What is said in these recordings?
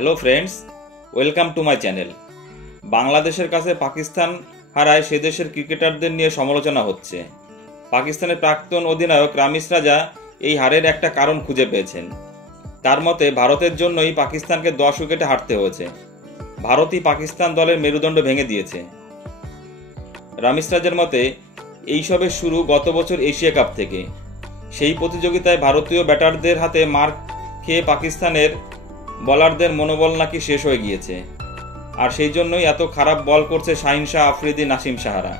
Hello friends, welcome to my channel. বাংলাদেশের কাছে পাকিস্তান হারায় সে দেশের ক্রিকেটারদের নিয়ে সমালোচনা হচ্ছে। পাকিস্তানের প্রাক্তন অধিনায়ক রামিজ রাজা এই হারের একটা কারণ খুঁজে পেয়েছেন। তার মতে ভারতের জন্যই পাকিস্তানকে 10 উইকেটে হারতে হয়েছে। ভারতই পাকিস্তান দলের মেরুদণ্ড ভেঙে দিয়েছে। রামিজ রাজার মতে এইসবের শুরু গত বছর এশিয়া কাপ থেকে। সেই প্রতিযোগিতায় ভারতীয় ব্যাটারদের হাতে মার খেয়ে পাকিস্তানের বলারদের মনোবল নাকি শেষ হয়ে গিয়েছে, আর সেই জন্যই এত খারাপ বল করছে শাহিন শাহ আফ্রিদি, নাসিম সাহারা।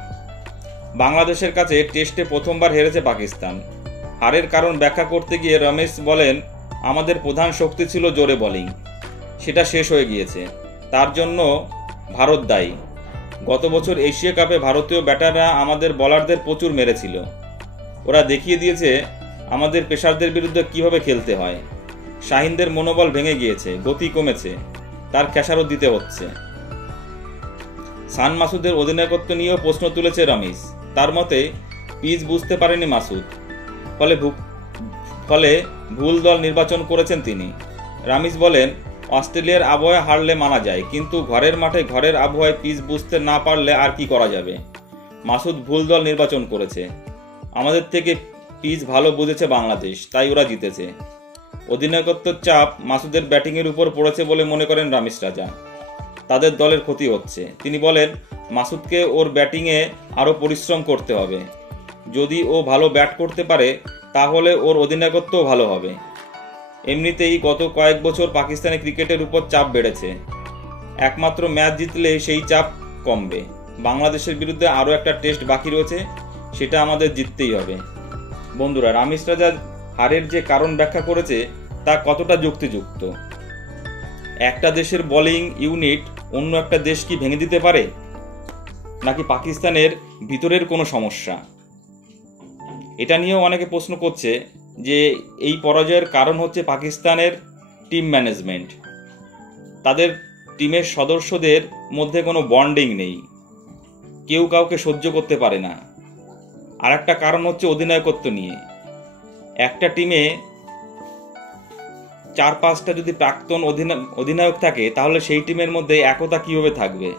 বাংলাদেশের কাছে টেস্টে প্রথমবার হেরেছে পাকিস্তান। হারের কারণ ব্যাখ্যা করতে গিয়ে রমেশ বলেন, আমাদের প্রধান শক্তি ছিল জোরে বোলিং, সেটা শেষ হয়ে গিয়েছে, তার জন্য ভারত দায়ী। গত বছর এশিয়া কাপে ভারতীয় ব্যাটাররা আমাদের বলারদের প্রচুর মেরেছিল। ওরা দেখিয়ে দিয়েছে আমাদের পেসারদের বিরুদ্ধে কিভাবে খেলতে হয়। শাহিনদের মনোবল ভেঙে গিয়েছে, গতি কমেছে, তার খেসারত দিতে হচ্ছে। সান মাসুদের অধিনায়কত্ব নিয়েও প্রশ্ন তুলেছে রমিজ। তার মতে পিচ বুঝতে পারেনি মাসুদ, ফলে ভুল দল নির্বাচন করেছেন তিনি। রামিজ বলেন, অস্ট্রেলিয়ার আবহাওয়া হারলে মানা যায়, কিন্তু ঘরের মাঠে ঘরের আবহাওয়ায় পিচ বুঝতে না পারলে আর কি করা যাবে। মাসুদ ভুল দল নির্বাচন করেছে। আমাদের থেকে পিচ ভালো বুঝেছে বাংলাদেশ, তাই ওরা জিতেছে। অধিনায়কত্বের চাপ মাসুদের ব্যাটিংয়ের উপর পড়েছে বলে মনে করেন রামিজ রাজা। তাদের দলের ক্ষতি হচ্ছে। তিনি বলেন, মাসুদকে ওর ব্যাটিংয়ে আরও পরিশ্রম করতে হবে। যদি ও ভালো ব্যাট করতে পারে তাহলে ওর অধিনায়কত্বও ভালো হবে। এমনিতেই গত কয়েক বছর পাকিস্তানি ক্রিকেটের উপর চাপ বেড়েছে। একমাত্র ম্যাচ জিতলে সেই চাপ কমবে। বাংলাদেশের বিরুদ্ধে আরও একটা টেস্ট বাকি রয়েছে, সেটা আমাদের জিততেই হবে। বন্ধুরা, রামিজ রাজা হারের যে কারণ ব্যাখ্যা করেছে তা কতটা যুক্তিযুক্ত? একটা দেশের বোলিং ইউনিট অন্য একটা দেশ কি ভেঙে দিতে পারে, নাকি পাকিস্তানের ভিতরের কোনো সমস্যা? এটা নিয়েও অনেকে প্রশ্ন করছে যে এই পরাজয়ের কারণ হচ্ছে পাকিস্তানের টিম ম্যানেজমেন্ট। তাদের টিমের সদস্যদের মধ্যে কোনো বন্ডিং নেই, কেউ কাউকে সহ্য করতে পারে না। আর একটা কারণ হচ্ছে অধিনায়কত্ব নিয়ে। একটা টিমে 4-5টা যদি প্রাক্তন অধিনায়ক থাকে তাহলে সেই টিমের মধ্যে একতা কিভাবে থাকবে?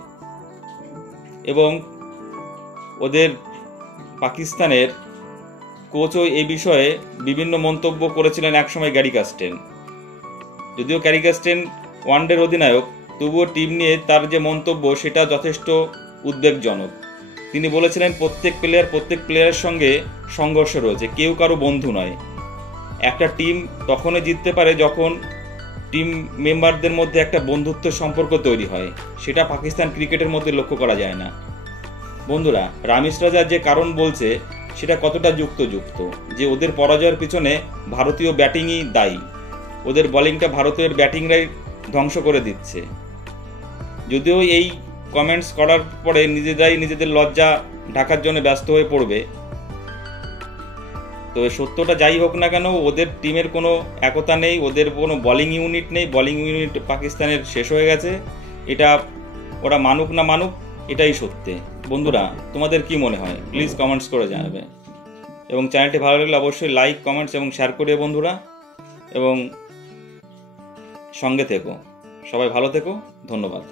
এবং ওদের পাকিস্তানের কোচও এই বিষয়ে বিভিন্ন মন্তব্য করেছিলেন একসময় গ্যারি কাস্টেন। যদিও গ্যারি কাস্টেন ওয়ানডের অধিনায়ক, তবুও টিম নিয়ে তার যে মন্তব্য সেটা যথেষ্ট উদ্বেগজনক। তিনি বলেছিলেন, প্রত্যেক প্লেয়ারের সঙ্গে সংঘর্ষ রয়েছে, কেউ কারো বন্ধু নয়। একটা টিম তখনই জিততে পারে যখন টিম মেম্বারদের মধ্যে একটা বন্ধুত্বের সম্পর্ক তৈরি হয়। সেটা পাকিস্তান ক্রিকেটের মধ্যে লক্ষ্য করা যায় না। বন্ধুরা, রামিজ রাজা যে কারণ বলছে সেটা কতটা যুক্ত যে ওদের পরাজয়ের পিছনে ভারতীয় ব্যাটিংই দায়ী। ওদের বোলিংটা ভারতের ব্যাটিংরাই ধ্বংস করে দিচ্ছে। যদিও এই কমেন্টস করার পরে নিজেরাই নিজেদের লজ্জা ঢাকার জন্য ব্যস্ত হয়ে পড়বে। তো সত্যটা যাই হোক না কেন, ওদের টিমের কোনো একতা নেই, ওদের কোনো বোলিং ইউনিট নেই। বোলিং ইউনিট পাকিস্তানের শেষ হয়ে গেছে। এটা ওরা মানুক না মানুক, এটাই সত্য। বন্ধুরা, তোমাদের কি মনে হয় প্লিজ কমেন্টস করে জানাবে। এবং চ্যানেলটি ভালো লাগলে অবশ্যই লাইক, কমেন্টস এবং শেয়ার করে বন্ধুরা, এবং সঙ্গে থেকো। সবাই ভালো থেকো। ধন্যবাদ।